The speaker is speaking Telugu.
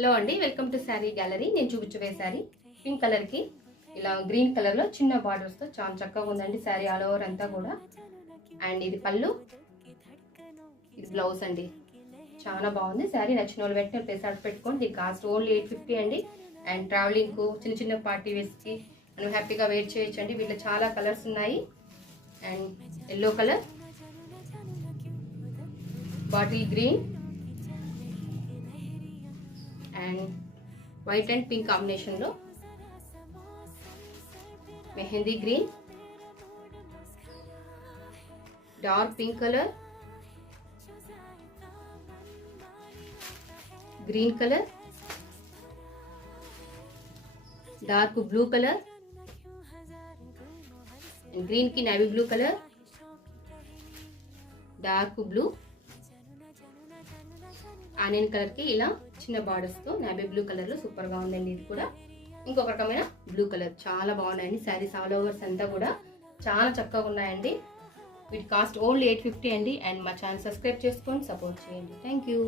హలో అండి, వెల్కమ్ టు శారీ గ్యాలరీ. నేను చూపించబోయే శారీ పింక్ కలర్కి ఇలా గ్రీన్ కలర్లో చిన్న బార్డర్స్తో చాలా చక్కగా ఉందండి. శారీ ఆల్ ఓవర్ అంతా కూడా. అండ్ ఇది పళ్ళు, ఇది బ్లౌజ్ అండి. చాలా బాగుంది శారీ. నచ్చిన వాళ్ళు వెంటనే ప్లేస్ పెట్టుకోండి. దీని కాస్ట్ ఓన్లీ 850 అండి. అండ్ ట్రావెలింగ్కు చిన్న చిన్న పార్టీ వేస్కి మనం హ్యాపీగా వేర్ చేయొచ్చండి. వీటిలో చాలా కలర్స్ ఉన్నాయి. And yellow colour, bottle green and white and pink కాంబినేషన్లో, mehndi green, dark pink colour, green colour, dark blue colour, green కి navy blue colour, dark blue, onion colour కి ఇలా చిన్న బార్డర్స్ తో నేవీ బ్లూ కలర్ లో సూపర్ గా ఉందండి. ఇది కూడా ఇంకొక రకమైన బ్లూ కలర్, చాలా బాగున్నాయండి. శారీస్ ఆల్ ఓవర్స్ అంతా కూడా చాలా చక్కగా ఉన్నాయండి. వీటి కాస్ట్ ఓన్లీ 850 అండి. అండ్ మా ఛానల్ సబ్స్క్రైబ్ చేసుకొని సపోర్ట్ చేయండి. Thank you.